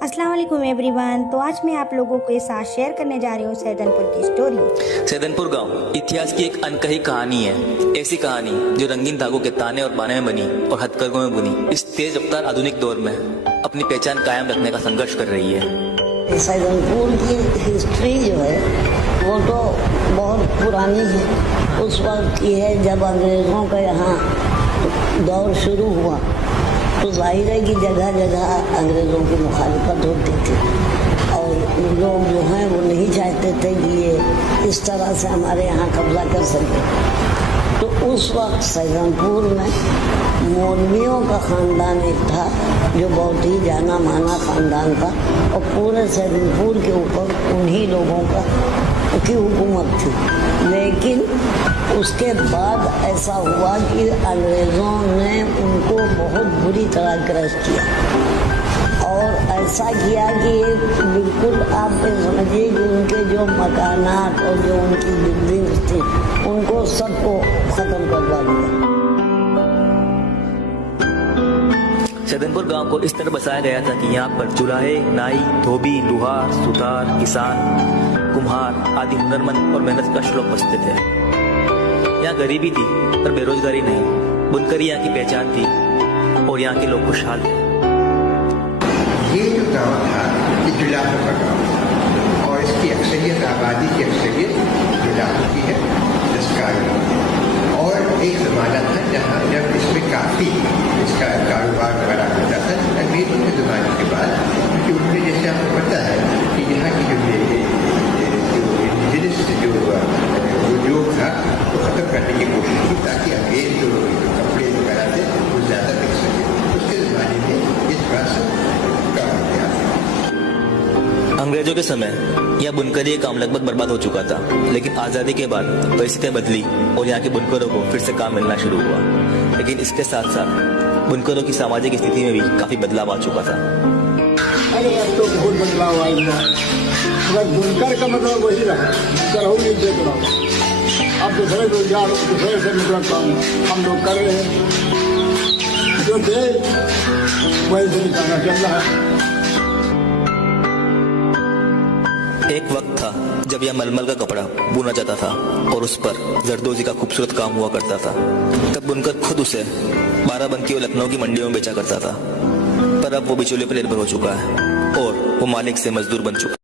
अस्सलाम वालेकुम एवरीवन। तो आज मैं आप लोगों के साथ शेयर करने जा रही हूँ सैदनपुर की स्टोरी। सैदनपुर गांव इतिहास की एक अनकही कहानी है। ऐसी कहानी जो रंगीन धागों के ताने और बाने में बनी और हथकरघों में बुनी इस तेज रफ्तार आधुनिक दौर में अपनी पहचान कायम रखने का संघर्ष कर रही है। सैदनपुर की हिस्ट्री जो है वो तो बहुत पुरानी है। उस वक्त की है जब अंग्रेज़ों का यहाँ दौर शुरू हुआ तो जाहिर है कि जगह जगह अंग्रेज़ों की मुखालिफत होती थी और लोग जो हैं वो नहीं चाहते थे कि ये इस तरह से हमारे यहाँ कब्जा कर सके। तो उस वक्त सैदनपुर में मौलवियों का ख़ानदान एक था जो बहुत ही जाना माना ख़ानदान था और पूरे सैदनपुर के ऊपर उन्हीं लोगों की हुकूमत थी। लेकिन उसके बाद ऐसा हुआ कि अंग्रेज़ों ने उनको बहुत बुरी तरह क्रश किया और ऐसा किया कि बिल्कुल आप समझिए कि उनके जो मकानात और जो उनकी बिल्डिंग्स थी उनको सबको ख़त्म करवा दिया। सैदनपुर गांव को इस तरह बसाया गया था कि यहाँ पर चुराहे, नाई, धोबी, लुहार, सुथार, किसान, कुम्हार आदि हुनरमंद और मेहनत कश लोग बसते थे। यहाँ गरीबी थी पर बेरोजगारी नहीं। बुनकरी यहाँ की पहचान थी और यहाँ के लोग खुशहाल थे। ये जो गांव था ये जुलाहों का गांव था और इसकी अक्सरियत आबादी की अक्सरियत जुलाहों की है, दस्तकारी। और एक ज़माना था जहाँ जब इसमें काफ़ी इसका कारोबार वगैरह होता था अंग्रेज़ों के ज़माने के बाद, क्योंकि उनमें जैसे आपको पता है कि यहाँ की जो इंडिजिनस जो उद्योग था तो ख़त्म करने की कोशिश की ताकि अंग्रेज जो कपड़े वगैरह थे वो ज़्यादा बिक सके। उसके ज़माने में इस बात से कम हो गया। अंग्रेजों के समय यह बुनकरी का काम लगभग बर्बाद हो चुका था, लेकिन आज़ादी के बाद परिस्थितियां बदली और यहाँ के बुनकरों को फिर से काम मिलना शुरू हुआ। लेकिन इसके साथ साथ बुनकरों की सामाजिक स्थिति में भी काफ़ी बदलाव आ चुका था। अरे अब तो बहुत बदलाव आएगा। अगर बुनकर का मतलब वही रहा, करहू नहीं देख रहा। अब दूसरे रोजगार दूसरे से मतलब काम हम लोग कर रहे हैं, जो दे वही से निकालना चल रहा है। एक वक्त था जब यह मलमल का कपड़ा बुना जाता था और उस पर जरदोजी का खूबसूरत काम हुआ करता था। तब बुनकर खुद उसे बाराबंकी और लखनऊ की मंडियों में बेचा करता था, पर अब वो बिचौलियों पर निर्भर हो चुका है और वो मालिक से मजदूर बन चुका है।